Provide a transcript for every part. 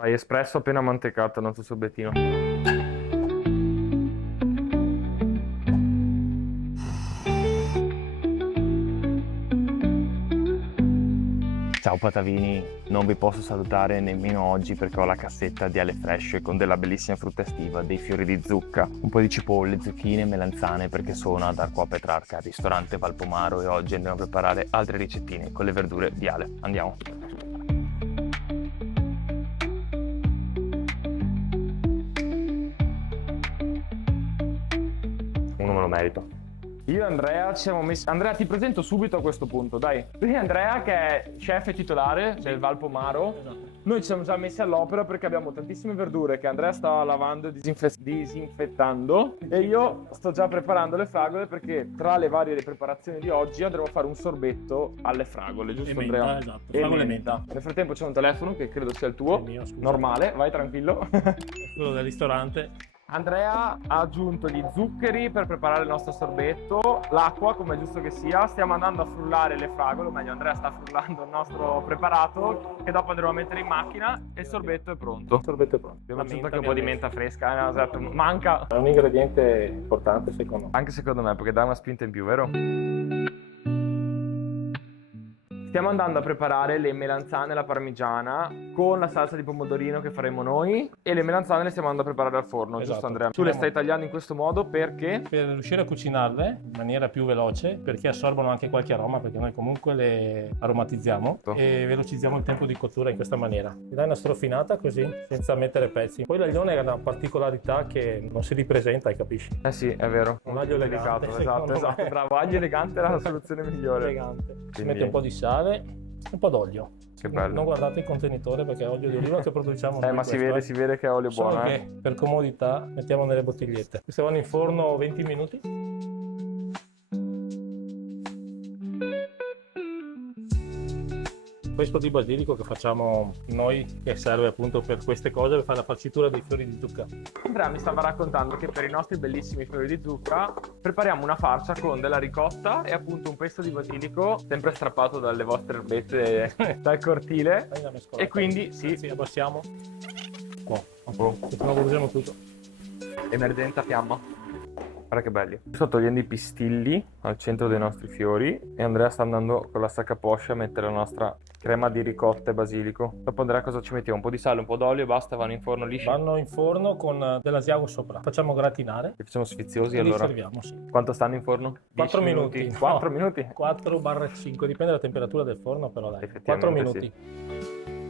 Fai espresso appena mantecato, non so sorbettino. Ciao patavini, non vi posso salutare nemmeno oggi perché ho la cassetta di Ale Fresh con della bellissima frutta estiva, dei fiori di zucca, un po' di cipolle, zucchine e melanzane perché sono ad Arco a Petrarca al ristorante Valpomaro e oggi andiamo a preparare altre ricettine con le verdure di Ale. Andiamo! Uno me lo merito. Io e Andrea ci siamo messi. Andrea, ti presento subito a questo punto, dai. Qui Andrea, che è chef titolare del Valpomaro. Esatto. Noi ci siamo già messi all'opera perché abbiamo tantissime verdure che Andrea sta lavando e disinfettando. E io sto già preparando le fragole perché tra le varie preparazioni di oggi andremo a fare un sorbetto alle fragole, giusto E menta, Andrea? esatto. E Fragole e menta. Nel frattempo c'è un telefono che credo sia il tuo. È il mio, scusa. Normale, vai tranquillo. Quello del ristorante. Andrea ha aggiunto gli zuccheri per preparare il nostro sorbetto, l'acqua come è giusto che sia, stiamo andando a frullare le fragole, o meglio Andrea sta frullando il nostro preparato che dopo andremo a mettere in macchina e il sorbetto è pronto. Il sorbetto è pronto. Abbiamo aggiunto anche un po' di menta fresca, esatto, manca. È un ingrediente importante secondo me. Anche secondo me perché dà una spinta in più, vero? Stiamo andando a preparare le melanzane alla parmigiana con la salsa di pomodorino che faremo noi e le melanzane le stiamo andando a preparare al forno, Esatto. giusto Andrea? Tu le stai tagliando in questo modo perché? Per riuscire a cucinarle in maniera più veloce, perché assorbono anche qualche aroma, perché noi comunque le aromatizziamo e velocizziamo il tempo di cottura in questa maniera. Ti dai una strofinata così, senza mettere pezzi. Poi l'aglione ha una particolarità che non si ripresenta, capisci? Eh sì, è vero. Un aglio elegante, Esatto, secondo me. bravo. Aglio elegante era la soluzione migliore. Elegante. Si Quindi- mette un po' di sale e un po' d'olio. Che bello. Non guardate il contenitore perché è olio di oliva che produciamo noi Ma questo, si vede che è olio Solo buono, che per comodità mettiamo nelle bottigliette. Queste vanno in forno 20 minuti. Questo di basilico che facciamo noi, che serve appunto per queste cose, per fare la farcitura dei fiori di zucca. Andrea mi stava raccontando che per i nostri bellissimi fiori di zucca prepariamo una farcia con della ricotta e appunto un pesto di basilico, sempre strappato dalle vostre erbette dal cortile. Fai una mescolata. E quindi sì, Sì, abbassiamo. Qua. Oh. Se no bruciamo tutto. emergenza fiamma. Guarda che belli. Sto togliendo i pistilli al centro dei nostri fiori e Andrea sta andando con la sacca poscia a mettere la nostra crema di ricotta e basilico. Dopo Andrea cosa ci mettiamo? Un po' di sale, un po' d'olio e basta, vanno in forno lisci. Vanno in forno con dell'asiago sopra. Facciamo gratinare Li facciamo sfiziosi e li allora. serviamo, sì. Quanto stanno in forno? 4 10 minuti. 4 No. minuti? 4-5, dipende dalla temperatura del forno, però dai. 4 Effettivamente minuti.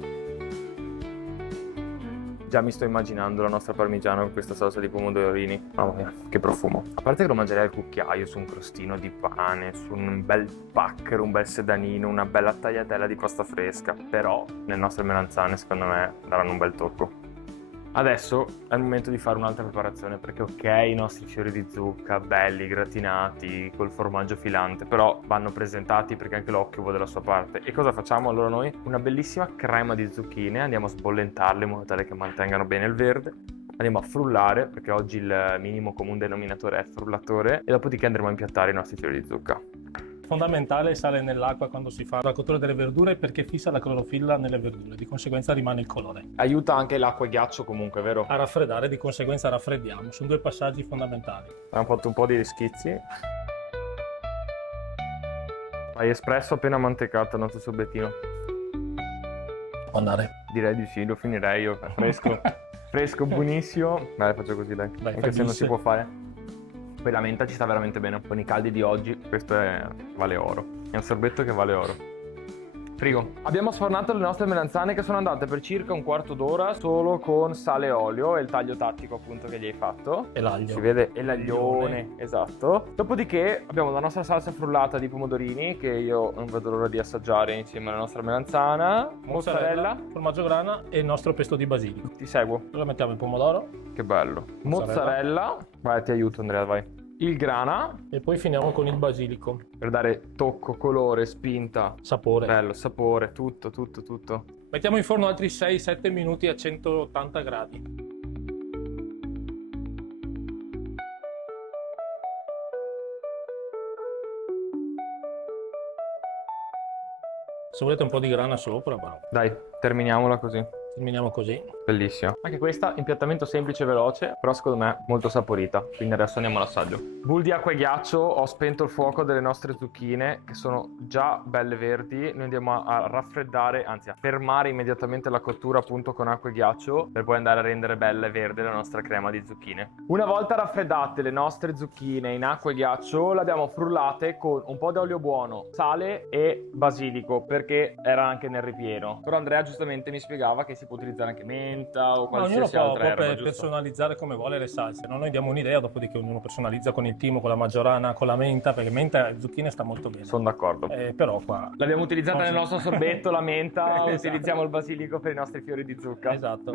Già mi sto immaginando la nostra parmigiana con questa salsa di pomodorini. Mamma mia, che profumo. A parte che lo mangerei al cucchiaio, su un crostino di pane, su un bel pacchero, un bel sedanino, una bella tagliatella di pasta fresca. Però le nostre melanzane secondo me daranno un bel tocco. Adesso è il momento di fare un'altra preparazione perché ok, i nostri fiori di zucca belli, gratinati, col formaggio filante, però vanno presentati perché anche l'occhio vuole la sua parte. E cosa facciamo allora noi? Una bellissima crema di zucchine, andiamo a sbollentarle in modo tale che mantengano bene il verde. Andiamo a frullare perché oggi il minimo comune denominatore è frullatore e dopodiché andremo a impiattare i nostri fiori di zucca. Fondamentale il sale nell'acqua quando si fa la cottura delle verdure perché fissa la clorofilla nelle verdure, di conseguenza rimane il colore. Aiuta anche l'acqua e ghiaccio comunque, vero? A raffreddare, di conseguenza raffreddiamo. Sono due passaggi fondamentali. Abbiamo fatto un po' di schizzi. Fai espresso appena mantecato il nostro sorbettino. Può andare. Direi di sì, lo finirei io. Fresco, fresco, buonissimo. Dai, faccio così, dai. Dai, Anche fai se non bis. si può fare. Poi la menta ci sta veramente bene. Con i caldi di oggi, vale oro. È un sorbetto che vale oro. Frigo. Abbiamo sfornato le nostre melanzane che sono andate per circa un quarto d'ora solo con sale e olio e il taglio tattico appunto che gli hai fatto. E l'aglio. Si vede, e l'aglione, esatto. Dopodiché abbiamo la nostra salsa frullata di pomodorini che io non vedo l'ora di assaggiare insieme alla nostra melanzana. Mozzarella. Formaggio grana e il nostro pesto di basilico. Ti seguo. Allora mettiamo il pomodoro Che bello. Mozzarella. Vai, ti aiuto Andrea, vai. Il grana e poi finiamo con il basilico. per dare tocco, colore, spinta. Sapore. Bello, sapore, tutto. Mettiamo in forno altri 6-7 minuti a 180 gradi. Se volete un po' di grana sopra, bravo. Dai, terminiamola così. Terminiamo così. Bellissimo. Anche questa, impiattamento semplice e veloce, però secondo me molto saporita. Quindi adesso andiamo all'assaggio. Bowl di acqua e ghiaccio, ho spento il fuoco delle nostre zucchine, che sono già belle verdi. Noi andiamo a raffreddare, anzi a fermare immediatamente la cottura appunto con acqua e ghiaccio, per poi andare a rendere bella e verde la nostra crema di zucchine. Una volta raffreddate le nostre zucchine in acqua e ghiaccio, le abbiamo frullate con un po' di olio buono, sale e basilico, perché era anche nel ripieno. Però Andrea giustamente mi spiegava che si può utilizzare anche menta o qualsiasi Ognuno altra erba, giusto? personalizzare come vuole le salse. No, noi diamo un'idea, dopodiché ognuno personalizza con il timo, con la maggiorana, con la menta, perché menta e zucchine sta molto bene. Sono d'accordo. Però qua L'abbiamo utilizzata nel nostro sorbetto, la menta, Esatto. utilizziamo il basilico per i nostri fiori di zucca. Esatto.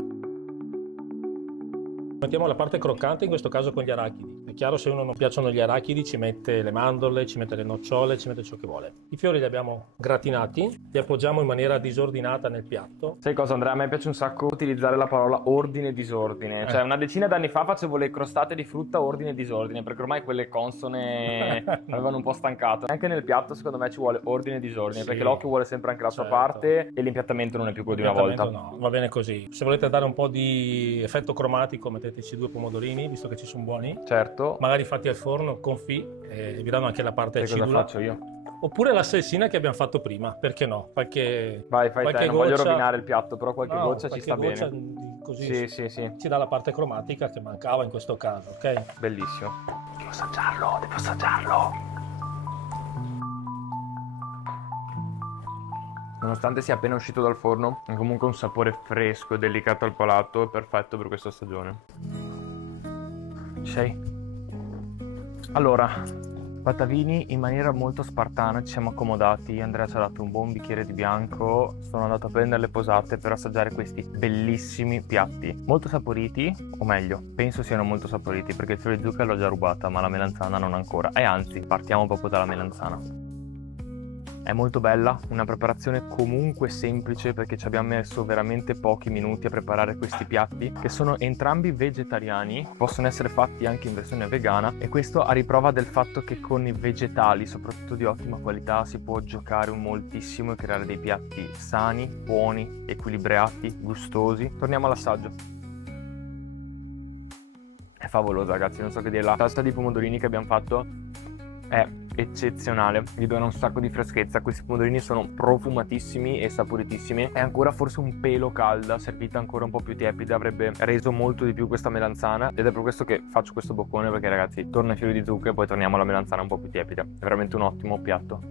Mettiamo la parte croccante, in questo caso con gli arachidi. È chiaro, se a uno non piacciono gli arachidi ci mette le mandorle, ci mette le nocciole, ci mette ciò che vuole. I fiori li abbiamo gratinati, li appoggiamo in maniera disordinata nel piatto. Sai cosa, Andrea? A me piace un sacco utilizzare la parola ordine e disordine. Cioè, una decina d'anni fa facevo le crostate di frutta ordine e disordine, perché ormai quelle consone avevano un po' stancato. Anche nel piatto, secondo me, ci vuole ordine e disordine, Sì. perché l'occhio vuole sempre anche la sua Certo. parte e l'impiattamento non è più quello di una volta. No, va bene così. Se volete dare un po' di effetto cromatico, metteteci 2 pomodorini, visto che ci sono buoni. Certo. Magari fatti al forno, confì, e vi danno anche la parte Sai cosa acidula. faccio io? Oppure la salsina che abbiamo fatto prima, perché no? Fai Fai qualche te, non voglio goccia- rovinare il piatto, però qualche No, goccia ci sta goccia bene. così Sì. ci dà la parte cromatica che mancava in questo caso, ok? Bellissimo. Devo assaggiarlo. Nonostante sia appena uscito dal forno, ha comunque un sapore fresco e delicato al palato, perfetto per questa stagione. Ci sei? Allora, patavini in maniera molto spartana, ci siamo accomodati, Andrea ci ha dato un buon bicchiere di bianco, sono andato a prendere le posate per assaggiare questi bellissimi piatti, molto saporiti, o meglio, penso siano molto saporiti perché il fiore di zucca l'ho già rubata, ma la melanzana non ancora, e anzi, partiamo proprio dalla melanzana. È molto bella, una preparazione comunque semplice perché ci abbiamo messo veramente pochi minuti a preparare questi piatti che sono entrambi vegetariani, possono essere fatti anche in versione vegana e questo a riprova del fatto che con i vegetali, soprattutto di ottima qualità, si può giocare moltissimo e creare dei piatti sani, buoni, equilibrati, gustosi. Torniamo all'assaggio. È favolosa, ragazzi, non so che dire, la salsa di pomodorini che abbiamo fatto è eccezionale, gli dona un sacco di freschezza. Questi pomodorini sono profumatissimi e saporitissimi, è ancora forse un pelo calda, servita ancora un po' più tiepida avrebbe reso molto di più questa melanzana ed è per questo che faccio questo boccone, perché ragazzi torna ai fiori di zucca e poi torniamo alla melanzana un po' più tiepida. È veramente un ottimo piatto.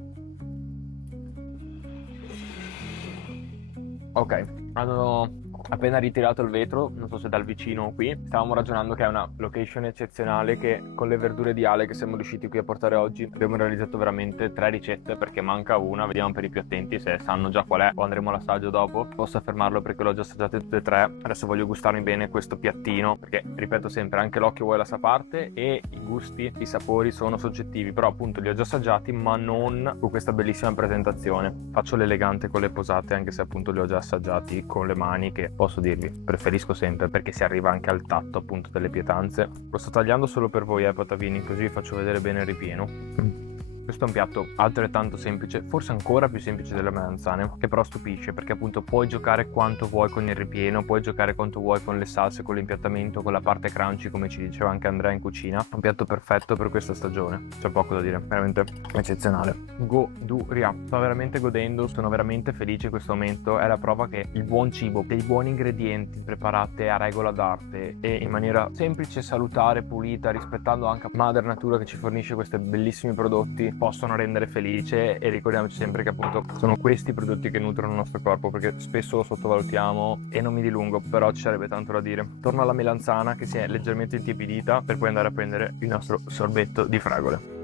Ok, hanno appena ritirato il vetro, non so se dal vicino o qui, stavamo ragionando che è una location eccezionale, che con le verdure di Ale che siamo riusciti qui a portare oggi abbiamo realizzato veramente 3 ricette, perché manca una, vediamo per i più attenti se sanno già qual è o andremo all'assaggio dopo. Posso affermarlo perché l'ho già assaggiate tutte e 3, adesso voglio gustarmi bene questo piattino, perché ripeto sempre, anche l'occhio vuole la sua parte e i gusti, i sapori sono soggettivi, però appunto li ho già assaggiati ma non con questa bellissima presentazione. Faccio l'elegante con le posate anche se appunto li ho già assaggiati con le mani, che posso dirvi preferisco sempre perché si arriva anche al tatto appunto delle pietanze. Lo sto tagliando solo per voi patavini, così vi faccio vedere bene il ripieno. Questo è un piatto altrettanto semplice, forse ancora più semplice delle melanzane, che però stupisce perché appunto puoi giocare quanto vuoi con il ripieno, puoi giocare quanto vuoi con le salse, con l'impiattamento, con la parte crunchy come ci diceva anche Andrea in cucina. Un piatto perfetto per questa stagione, c'è poco da dire, veramente eccezionale. Goduria, sto veramente godendo, sono veramente felice in questo momento, è la prova che il buon cibo, dei buoni ingredienti preparate a regola d'arte e in maniera semplice, salutare, pulita, rispettando anche Mother Natura che ci fornisce questi bellissimi prodotti, possono rendere felice. E ricordiamoci sempre che appunto sono questi prodotti che nutrono il nostro corpo, perché spesso lo sottovalutiamo e non mi dilungo, però ci sarebbe tanto da dire. Torno alla melanzana che si è leggermente intiepidita per poi andare a prendere il nostro sorbetto di fragole.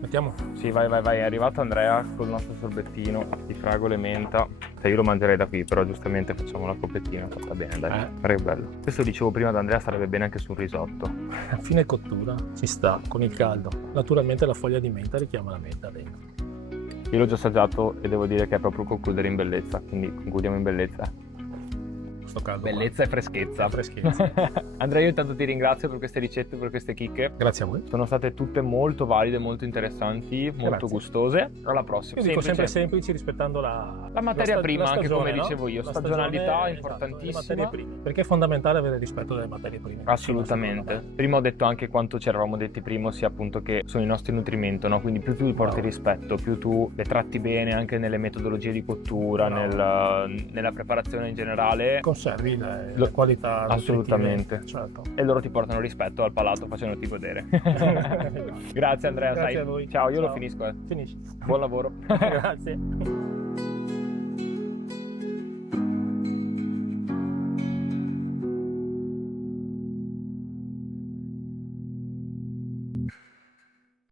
Mettiamo? Sì, vai, è arrivato Andrea col nostro sorbettino di fragole e menta. Io lo mangerei da qui, però giustamente facciamo la coppettina fatta bene, dai. Guarda che bello. Questo dicevo prima da Andrea, sarebbe bene anche sul risotto. A fine cottura ci sta con il caldo. Naturalmente la foglia di menta richiama la menta dentro. Io l'ho già assaggiato e devo dire che è proprio concludere in bellezza, quindi concludiamo in bellezza. sto caldo. Bellezza e freschezza. Freschezza. Andrea, io intanto ti ringrazio per queste ricette, per queste chicche. Grazie a voi. Sono state tutte molto valide, molto interessanti, molto Grazie. gustose. Alla prossima. Io dico sempre semplici rispettando la materia prima, la anche stagione, come dicevo io. La Stagionalità stagione, importantissima. esatto, le materie prime. Perché è fondamentale avere rispetto delle materie prime. Assolutamente. Prima ho detto anche quanto ci eravamo detti prima, ossia appunto che sono il nostro nutrimento, no? Quindi più tu porti rispetto, più tu le tratti bene anche nelle metodologie di cottura, nella preparazione in generale. Conservi le qualità. Assolutamente. Certo. E loro ti portano rispetto al palato facendoti godere. Grazie Andrea, Grazie sai. a voi. Ciao, io Ciao. lo finisco. Finisci. Buon lavoro. Grazie.